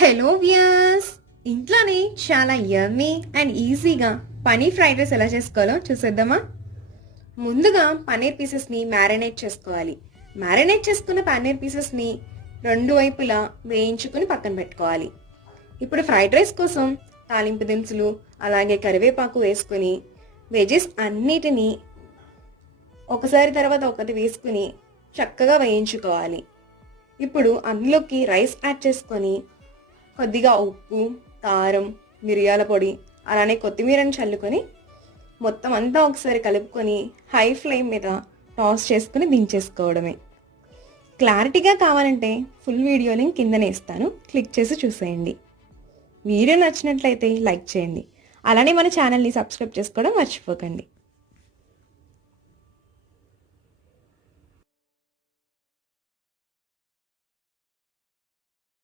Hello viewers, ఇంట్లోనే చాలా యమ్మీ and ఈజీగా పనీర్ ఫ్రైడ్ రైస్ ఎలా చేసుకోవాలో చూసేద్దామా. ముందుగా పనీర్ పీసెస్ని మ్యారినేట్ చేసుకోవాలి. మ్యారినేట్ చేసుకున్న పనీర్ పీసెస్ని రెండు వైపులా వేయించుకుని పక్కన పెట్టుకోవాలి. ఇప్పుడు ఫ్రైడ్ రైస్ కోసం తాలింపు దినుసులు అలాగే కరివేపాకు వేసుకుని వెజెస్ అన్నిటినీ ఒకసారి తర్వాత ఒకటి వేసుకుని చక్కగా వేయించుకోవాలి. ఇప్పుడు అందులోకి రైస్ యాడ్ చేసుకొని కొద్దిగా ఉప్పు, కారం, మిరియాల పొడి అలానే కొత్తిమీరని చల్లుకొని మొత్తం అంతా ఒకసారి కలుపుకొని హై ఫ్లేమ్ మీద టాస్ చేసుకుని దించేసుకోవడమే. క్లారిటీగా కావాలంటే ఫుల్ వీడియో లింక్ కిందనే ఇస్తాను, క్లిక్ చేసి చూసేయండి. వీడియో నచ్చినట్లయితే లైక్ చేయండి, అలానే మన ఛానల్ని సబ్స్క్రైబ్ చేసుకోవడం మర్చిపోకండి.